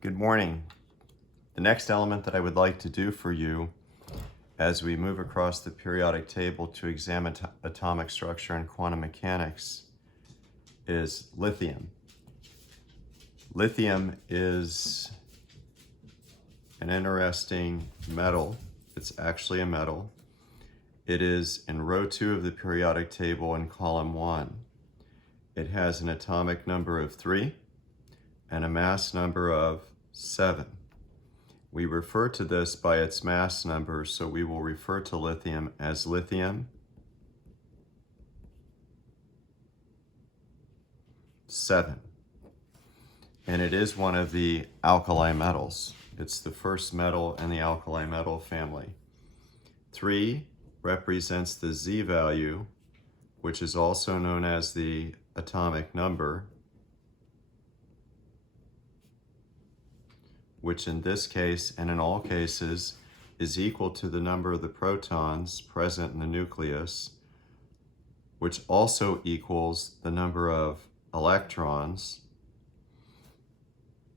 Good morning. The next element that I would like to do for you as we move across the periodic table to examine atomic structure and quantum mechanics is lithium. Lithium is an interesting metal. It's actually a metal. It is in row 2 of the periodic table in column 1. It has an atomic number of 3 and a mass number of 7. We refer to this by its mass number, so we will refer to lithium as lithium-7. And it is one of the alkali metals. It's the first metal in the alkali metal family. 3 represents the Z value, which is also known as the atomic number, which in this case and in all cases is equal to the number of the protons present in the nucleus, which also equals the number of electrons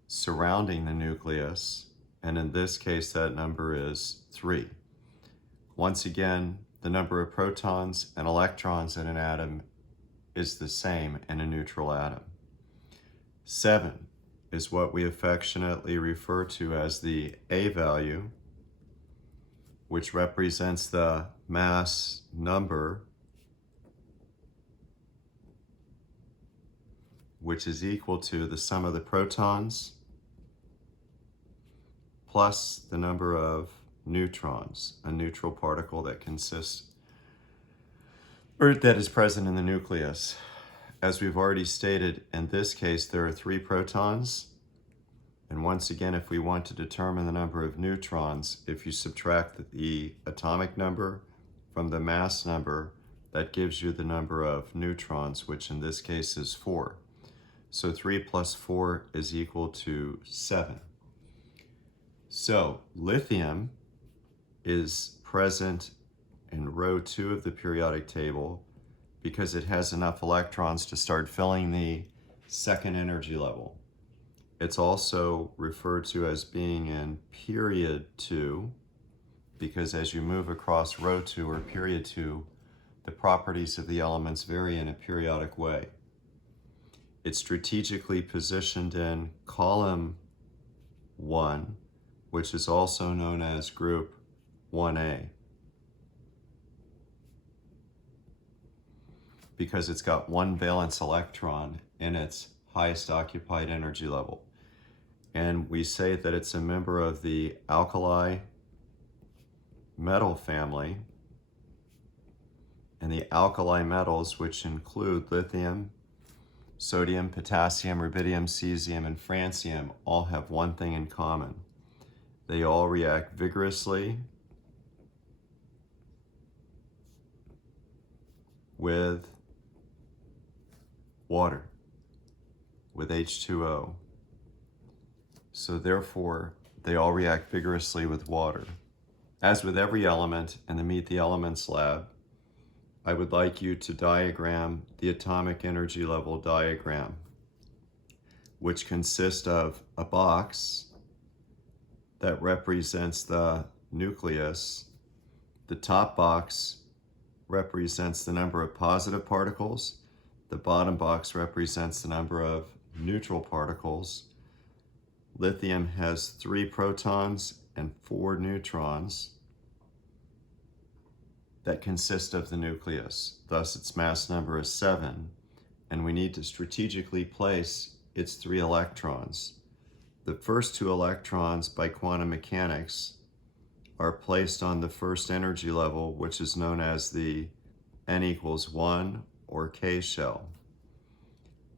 surrounding the nucleus, and in this case that number is 3. Once again, the number of protons and electrons in an atom is the same in a neutral atom. 7 is what we affectionately refer to as the A value, which represents the mass number, which is equal to the sum of the protons plus the number of neutrons, a neutral particle that is present in the nucleus. As we've already stated, in this case there are 3 protons, and once again, if we want to determine the number of neutrons, if you subtract the atomic number from the mass number, that gives you the number of neutrons, which in this case is 4. So 3 plus 4 is equal to 7. So lithium is present in row 2 of the periodic table because it has enough electrons to start filling the second energy level. It's also referred to as being in period 2 because as you move across row 2 or period 2, the properties of the elements vary in a periodic way. It's strategically positioned in column 1, which is also known as group 1A, because it's got 1 valence electron in its highest occupied energy level. And we say that it's a member of the alkali metal family. And the alkali metals, which include lithium, sodium, potassium, rubidium, cesium, and francium, all have one thing in common. They all react vigorously with water, with H2O. So therefore, they all react vigorously with water. As with every element in the Meet the Elements lab, I would like you to diagram the atomic energy level diagram, which consists of a box that represents the nucleus. The top box represents the number of positive particles. The bottom box represents the number of neutral particles. Lithium has 3 protons and 4 neutrons that consist of the nucleus. Thus, its mass number is 7, and we need to strategically place its 3 electrons. The first 2 electrons, by quantum mechanics, are placed on the first energy level, which is known as the n equals 1 or K shell.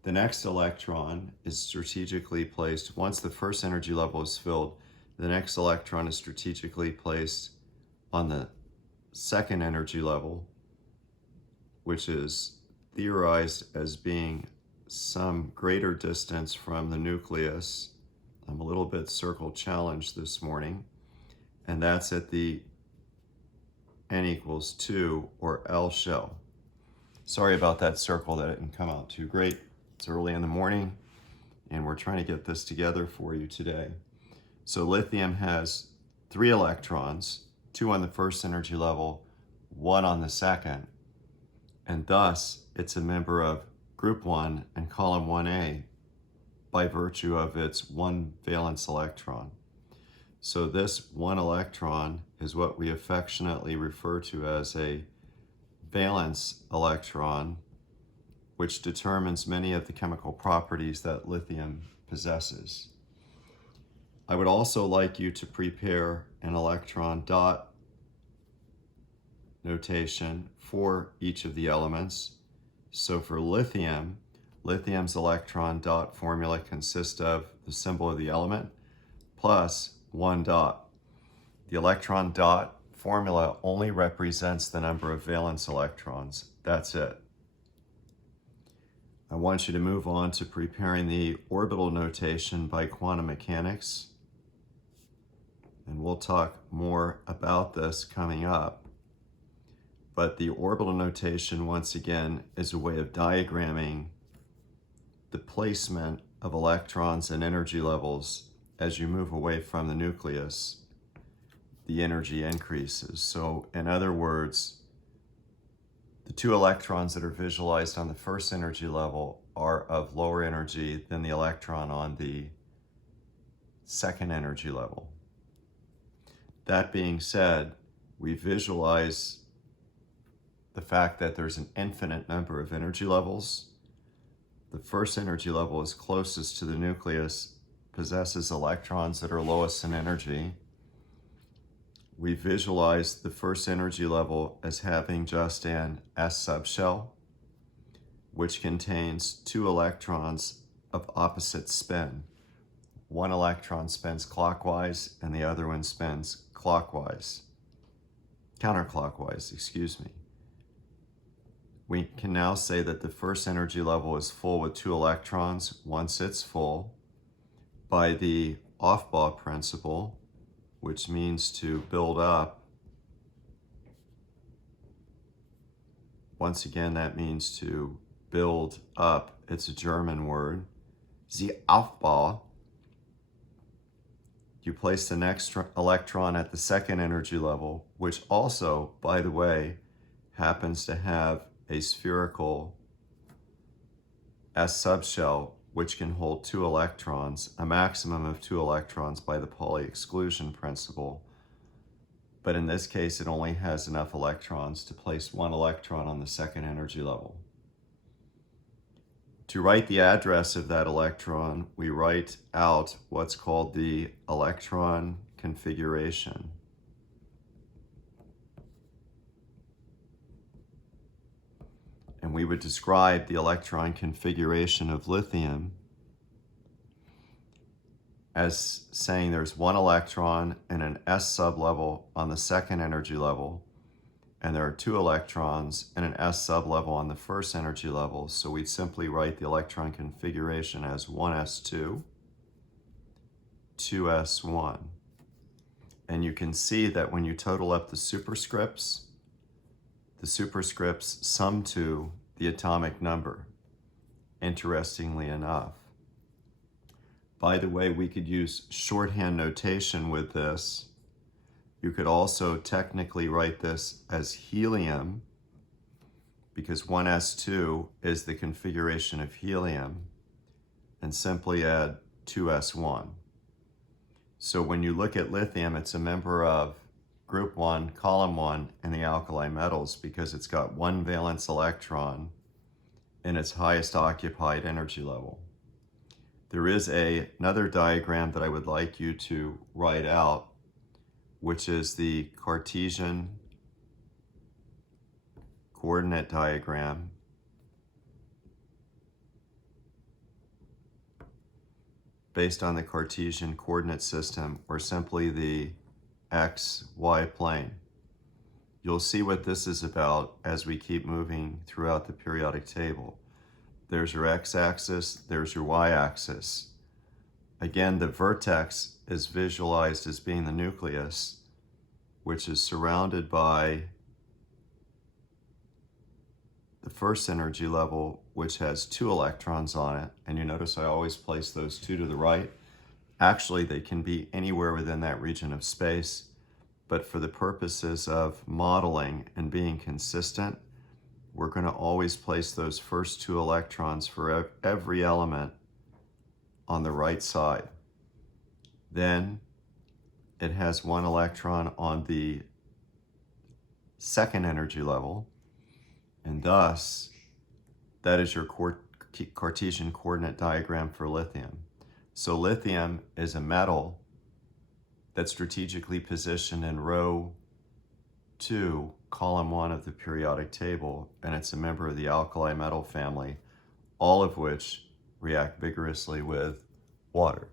The next electron is strategically placed, once the first energy level is filled, the next electron is strategically placed on the second energy level, which is theorized as being some greater distance from the nucleus. I'm a little bit circle challenged this morning, and that's at the n equals 2 or L shell. Sorry about that circle, that didn't come out too great. It's early in the morning, and we're trying to get this together for you today. So lithium has 3 electrons, 2 on the first energy level, 1 on the second, and thus it's a member of group 1 and column 1A by virtue of its 1 valence electron. So this 1 electron is what we affectionately refer to as a valence electron, which determines many of the chemical properties that lithium possesses. I would also like you to prepare an electron dot notation for each of the elements. So for lithium, lithium's electron dot formula consists of the symbol of the element plus 1 dot. The electron dot formula only represents the number of valence electrons. That's it. I want you to move on to preparing the orbital notation by quantum mechanics. And we'll talk more about this coming up. But the orbital notation, once again, is a way of diagramming the placement of electrons and energy levels as you move away from the nucleus. The energy increases. So in other words, the 2 electrons that are visualized on the first energy level are of lower energy than the electron on the second energy level. That being said, we visualize the fact that there's an infinite number of energy levels. The first energy level is closest to the nucleus, possesses electrons that are lowest in energy. We visualize the first energy level as having just an S subshell, which contains 2 electrons of opposite spin. 1 electron spins clockwise and the other one spins counterclockwise, excuse me. We can now say that the first energy level is full with 2 electrons. Once it's full, by the Aufbau principle, which means to build up. Once again, that means to build up. It's a German word. The Aufbau. You place the next electron at the second energy level, which also, by the way, happens to have a spherical S subshell, which can hold 2 electrons, a maximum of 2 electrons by the Pauli exclusion principle. But in this case, it only has enough electrons to place 1 electron on the second energy level. To write the address of that electron, we write out what's called the electron configuration. And we would describe the electron configuration of lithium as saying there's 1 electron and an S sublevel on the second energy level, and there are 2 electrons and an S sublevel on the first energy level. So we'd simply write the electron configuration as 1s2, 2s1. And you can see that when you total up the superscripts sum to the atomic number, interestingly enough. By the way, we could use shorthand notation with this. You could also technically write this as helium, because 1s2 is the configuration of helium, and simply add 2s1. So when you look at lithium, it's a member of group 1, column 1, and the alkali metals because it's got 1 valence electron in its highest occupied energy level. There is another diagram that I would like you to write out, which is the Cartesian coordinate diagram. Based on the Cartesian coordinate system, or simply the XY plane. You'll see what this is about as we keep moving throughout the periodic table. There's your x-axis, there's your y-axis. Again, the vertex is visualized as being the nucleus, which is surrounded by the first energy level which has 2 electrons on it, and you notice I always place those 2 to the right. Actually, they can be anywhere within that region of space, but for the purposes of modeling and being consistent, we're going to always place those first 2 electrons for every element on the right side. Then it has 1 electron on the second energy level, and thus that is your Cartesian coordinate diagram for lithium. So lithium is a metal that's strategically positioned in row 2, column 1 of the periodic table, and it's a member of the alkali metal family, all of which react vigorously with water.